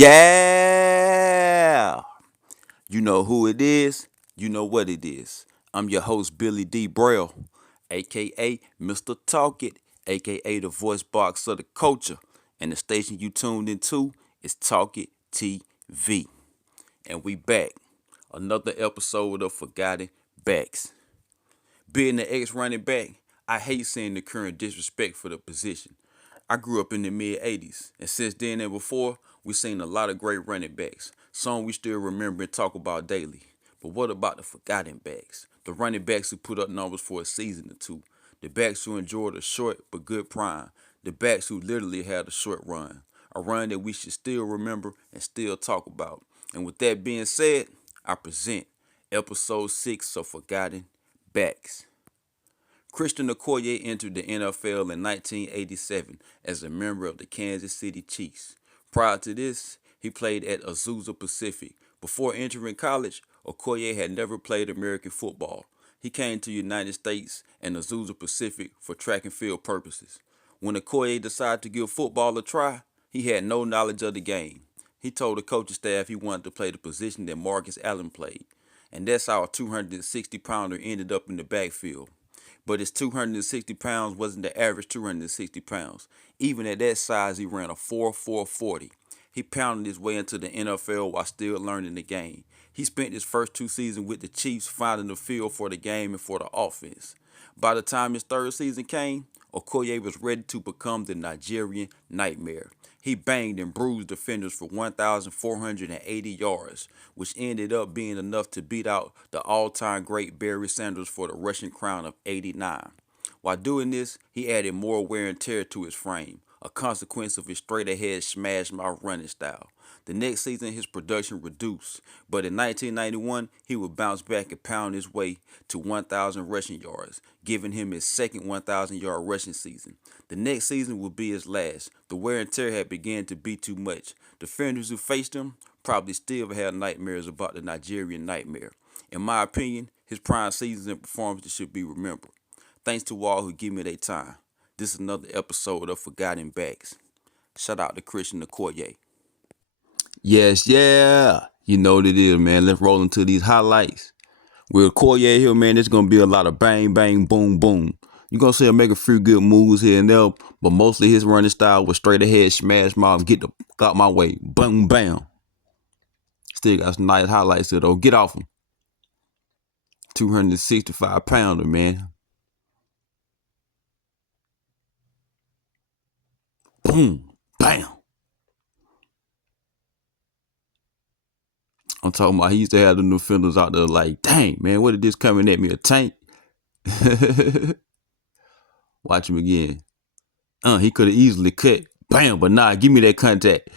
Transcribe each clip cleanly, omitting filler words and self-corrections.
Yeah! You know who it is, you know what it is. I'm your host, Billy D. Braille, aka Mr. Talk It, aka the voice box of the culture. And the station you tuned into is Talk It TV. And we back. Another episode of Forgotten Backs. Being the ex running back, I hate seeing the current disrespect for the position. I grew up in the mid 80s, and since then and before, we've seen a lot of great running backs, some we still remember and talk about daily. But what about the forgotten backs? The running backs who put up numbers for a season or two, the backs who enjoyed a short but good prime, the backs who literally had a short run, a run that we should still remember and still talk about. And with that being said, I present episode 6 of Forgotten Backs. Christian Okoye entered the NFL in 1987 as a member of the Kansas City Chiefs. Prior to this, he played at Azusa Pacific. Before entering college, Okoye had never played American football. He came to the United States and Azusa Pacific for track and field purposes. When Okoye decided to give football a try, he had no knowledge of the game. He told the coaching staff he wanted to play the position that Marcus Allen played, and that's how a 260-pounder ended up in the backfield. But his 260 pounds wasn't the average 260 pounds. Even at that size, he ran a 4.440. He pounded his way into the NFL while still learning the game. He spent his first 2 seasons with the Chiefs finding the field for the game and for the offense. By the time his third season came, Okoye was ready to become the Nigerian Nightmare. He banged and bruised defenders for 1,480 yards, which ended up being enough to beat out the all-time great Barry Sanders for the rushing crown of 89. While doing this, he added more wear and tear to his frame, a consequence of his straight-ahead smash-mouth running style. The next season, his production reduced, but in 1991, he would bounce back and pound his way to 1,000 rushing yards, giving him his second 1,000-yard rushing season. The next season would be his last. The wear and tear had begun to be too much. Defenders who faced him probably still had nightmares about the Nigerian Nightmare. In my opinion, his prime seasons and performances should be remembered. Thanks to all who give me their time. This is another episode of Forgotten Backs. Shout out to Christian Okoye. Yes, yeah. You know what it is, man. Let's roll into these highlights. With Okoye here, man, there's gonna be a lot of bang, bang, boom, boom. You're gonna see him make a few good moves here and there, but mostly his running style was straight ahead, smash mouth, get the got my way, boom, bam. Still got some nice highlights here though. Get off him. 265-pounder, man. Boom, bam. I'm talking about he used to have the defenders out there like, dang, man, what is this coming at me? A tank? Watch him again. He could have easily cut. Bam, but nah, give me that contact.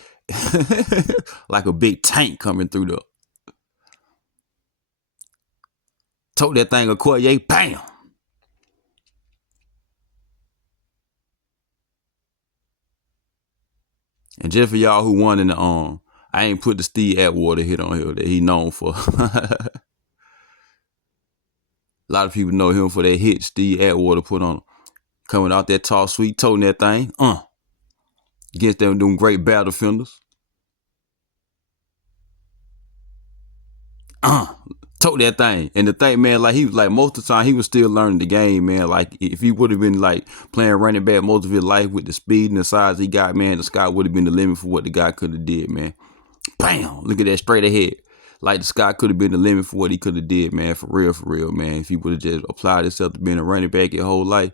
Like a big tank coming through the. Told that thing Okoye, bam. And just for y'all who wanted the I ain't put the Steve Atwater hit on here that he known for. A lot of people know him for that hit Steve Atwater put on him. Coming out that tall, sweet, toting that thing. Against them great battle defenders. Tote that thing. And the thing, man, like he was like most of the time he was still learning the game, man. Like if he would have been like playing running back most of his life with the speed and the size he got, man, the sky would have been the limit for what the guy could have did, man. Bam! Look at that straight ahead. Like the sky could have been the limit for what he could have did, man. For real, man. If he would have just applied himself to being a running back his whole life.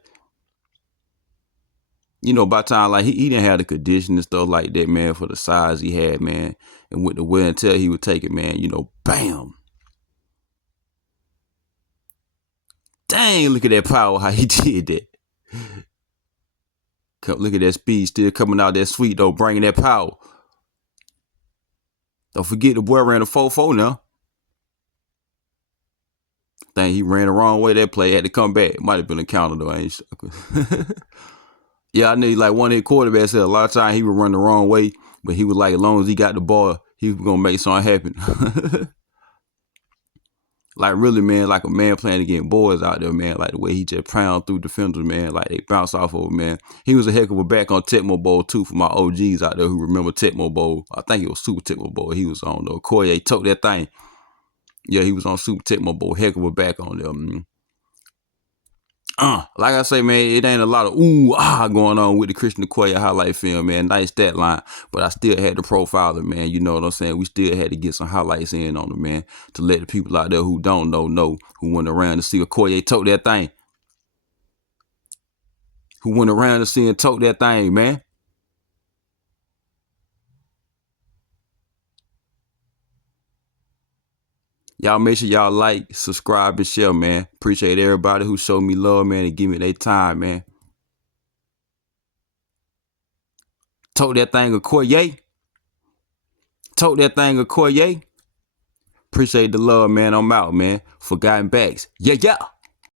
You know, by the time like he didn't have the condition and stuff like that, man, for the size he had, man. And with the wear and tear he would take it, man, you know, bam. Dang, look at that power, how he did that. Look at that speed still coming out that sweet, though, bringing that power. Don't forget the boy ran a 4.4 now. Dang, he ran the wrong way that play. Had to come back. Might have been a counter, though. I ain't sure. Yeah, I knew like one of the quarterbacks said a lot of times he would run the wrong way, but he was like, as long as he got the ball, he was going to make something happen. Like really, man, like a man playing against boys out there, man. Like the way he just pound through defenders, man. Like they bounce off of him, man. He was a heck of a back on Tecmo Bowl too for my OGs out there who remember Tecmo Bowl. I think it was Super Tecmo Bowl. He was on though. Okoye took that thing. Yeah, he was on Super Tecmo Bowl. Heck of a back on them. Like I say, man, it ain't a lot of going on with the Christian Okoye highlight film, man. Nice stat line, but I still had to profile it, man. You know what I'm saying? We still had to get some highlights in on it, man, to let the people out there who don't know, who went around to see Okoye tote that thing. Who went around to see and tote that thing, man. Y'all make sure y'all like, subscribe, and share, man. Appreciate everybody who showed me love, man, and give me their time, man. Tote that thing Okoye. Tote that thing Okoye. Appreciate the love, man. I'm out, man. Forgotten Backs. Yeah, yeah.